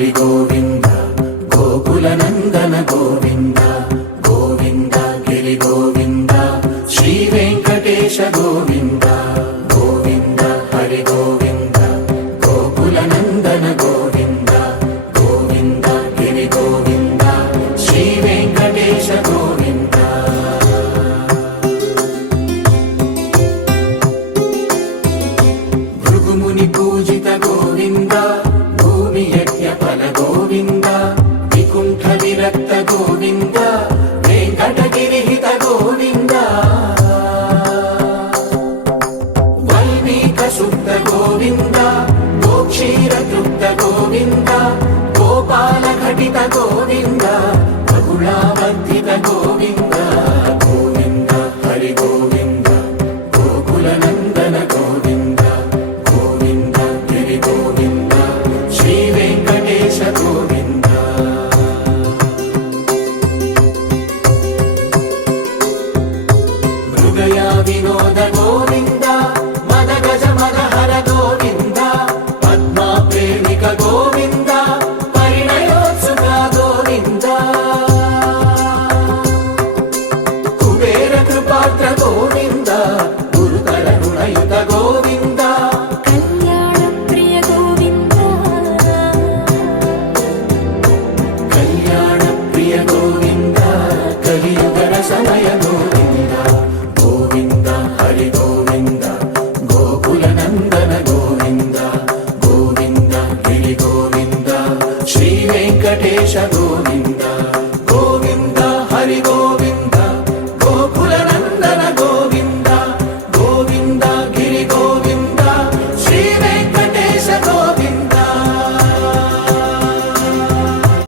హరి గోవింద గోకుల నందన గోవింద గోవింద గిరి గోవింద శ్రీ వెంకటేశ గోవింద గోవింద హరి గోవింద గోకుల నందన గోవింద గోవింద గిరి గోవింద శ్రీ వెంకటేశ గోవింద భృగుముని పూజిత గోవింద భూమి యజ్ఞ ఫల గోవింద వికుంఠ విరక్త గోవింద వెంకటగిరిహిత గోవింద వల్మీక శుద్ధ గోవింద గోక్షీర తృప్త గోవింద గోపాల ఘటిత గోవింద బహుళావర్ధిత గోవింద గోవింద హరి గోవింద గోకుల నందన గోవింద గోవింద గిరి గోవింద శ్రీ వెంకటేశ గోవింద మృగయ వినోద గోవింద మద గజ మదహర గోవింద పద్మా ప్రేమిక గోవింద పరిణయోత్సుక గోవింద కుబేర కృపాత్ర గోవింద గురుతర రుణయుత గోవింద కళ్యాణ ప్రియ గోవింద కళ్యాణ ప్రియ గోవింద కలియుగ సమయ గోవింద గోవింద హరి గోవింద